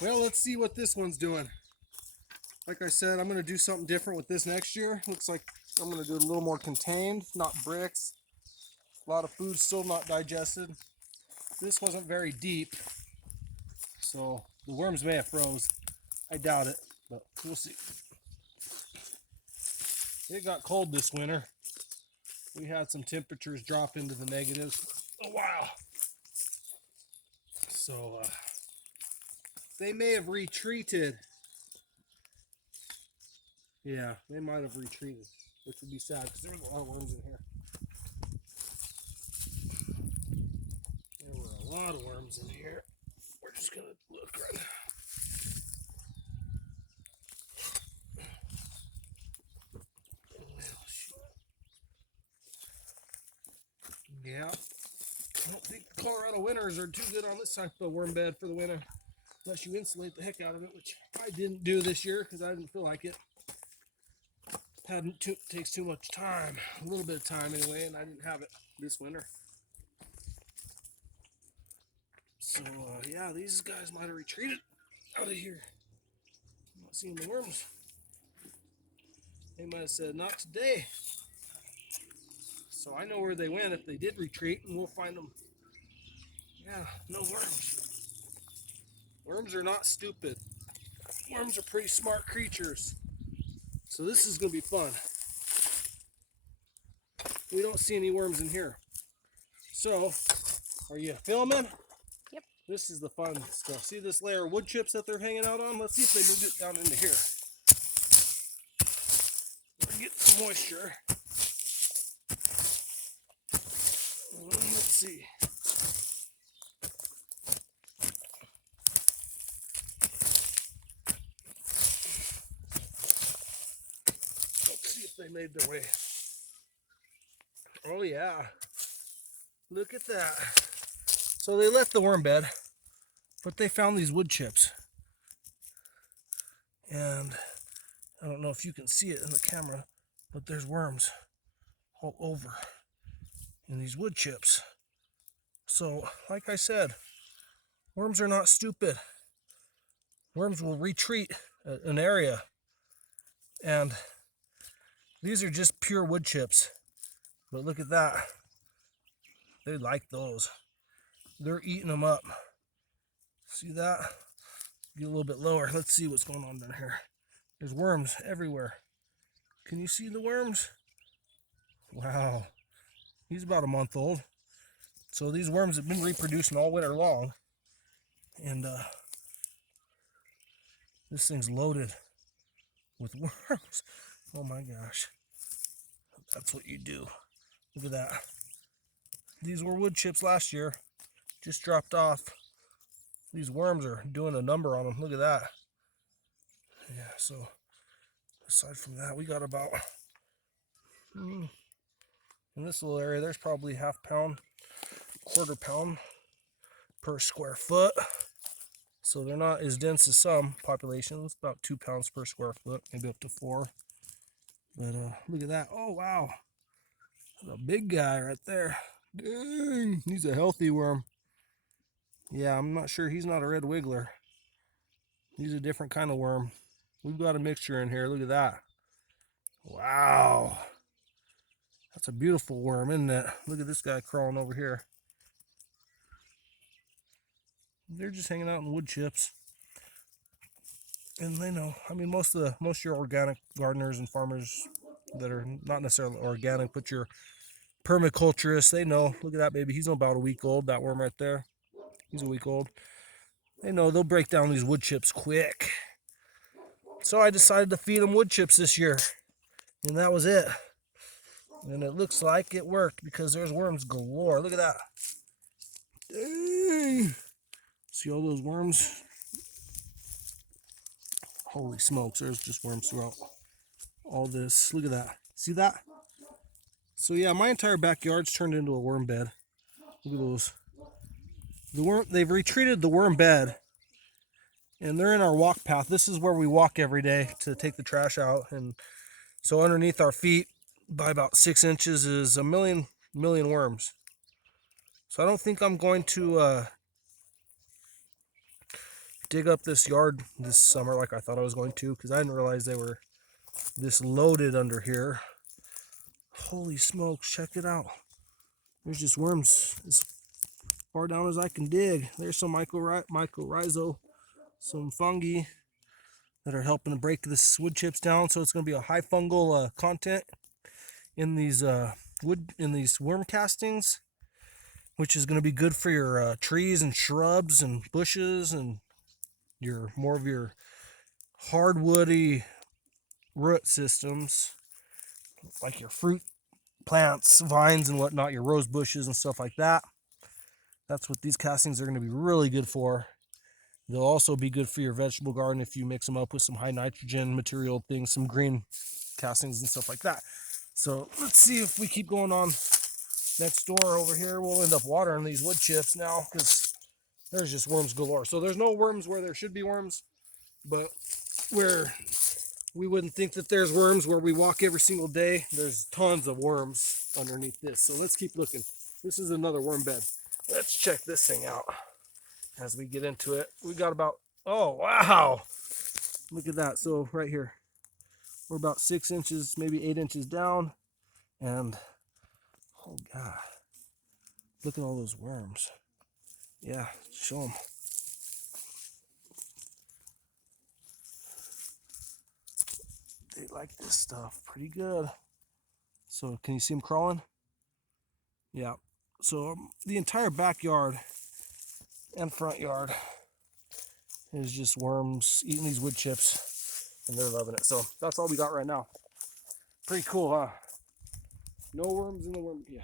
Well, let's see what this one's doing. Like I said, I'm going to do something different with this next year. Looks like I'm going to do it a little more contained, not bricks. A lot of food still not digested. This wasn't very deep, so the worms may have froze. I doubt it, but we'll see. It got cold this winter. We had some temperatures drop into the negatives a while. So they may have retreated. Yeah, they might have retreated, which would be sad because there was a lot of worms in here. There were a lot of worms in here. We're just gonna look right now. Yeah, I don't think the Colorado winters are too good on this type of worm bed for the winter, unless you insulate the heck out of it, which I didn't do this year because I didn't feel like it. Takes too much time, a little bit of time anyway, and I didn't have it this winter. So yeah, these guys might have retreated out of here. I'm not seeing the worms. They might have said not today. So I know where they went if they did retreat, and we'll find them. Yeah, no worms. Worms are not stupid. Worms are pretty smart creatures. So this is going to be fun. We don't see any worms in here. So, are you filming? Yep. This is the fun stuff. See this layer of wood chips that they're hanging out on? Let's see if they moved it down into here. Get some moisture. Let's see. Let's see if they made their way. Oh yeah. Look at that. So they left the worm bed, but they found these wood chips. And I don't know if you can see it in the camera, but there's worms all over in these wood chips. So, like I said, worms are not stupid. Worms will retreat an area. And these are just pure wood chips. But look at that. They like those. They're eating them up. See that? Get a little bit lower. Let's see what's going on down here. There's worms everywhere. Can you see the worms? Wow. He's about a month old. So these worms have been reproducing all winter long. And this thing's loaded with worms. Oh my gosh. That's what you do. Look at that. These were wood chips last year. Just dropped off. These worms are doing a number on them. Look at that. Yeah, so aside from that, we got about, in this little area, there's probably half pound, quarter pound per square foot. So they're not as dense as some populations, about 2 pounds per square foot, maybe up to 4. But look at that. Oh, wow. That's a big guy right there. Dang, he's a healthy worm. Yeah, I'm not sure he's not a red wiggler. He's a different kind of worm. We've got a mixture in here. Look at that. Wow. That's a beautiful worm, isn't it? Look at this guy crawling over here. They're just hanging out in wood chips. And they know. I mean, most of your organic gardeners and farmers that are not necessarily organic, but your permaculturists, they know. Look at that baby. He's about a week old, that worm right there. He's a week old. They know they'll break down these wood chips quick. So I decided to feed them wood chips this year. And that was it. And it looks like it worked because there's worms galore. Look at that. Dang. See all those worms? Holy smokes, there's just worms throughout all this. Look at that. See that? So yeah, my entire backyard's turned into a worm bed. Look at those. They've retreated the worm bed, and they're in our walk path. This is where we walk every day to take the trash out. And so underneath our feet, by about 6 inches, is a million worms. So I don't think I'm going to dig up this yard this summer like I thought I was going to, because I didn't realize they were this loaded under here. Holy smokes, check it out. There's just worms as far down as I can dig. There's some mycorrhizo, some fungi that are helping to break this wood chips down. So it's going to be a high fungal content in these worm castings, which is going to be good for your trees and shrubs and bushes and your more of your hardwoody root systems, like your fruit plants, vines and whatnot, your rose bushes and stuff like that. That's what these castings are going to be really good for. They'll also be good for your vegetable garden if you mix them up with some high nitrogen material things, some green castings and stuff like that. So let's see if we keep going on next door over here. We'll end up watering these wood chips now because there's just worms galore. So there's no worms where there should be worms, but where we wouldn't think that there's worms, where we walk every single day, there's tons of worms underneath this. So let's keep looking. This is another worm bed. Let's check this thing out as we get into it. We got about, oh wow, look at that. So right here, we're about 6 inches, maybe 8 inches down, and oh god, look at all those worms. Yeah, show them. They like this stuff pretty good. So can you see them crawling? Yeah. So the entire backyard and front yard is just worms eating these wood chips, and they're loving it. So that's all we got right now. Pretty cool, huh? No worms in the worm. Yeah.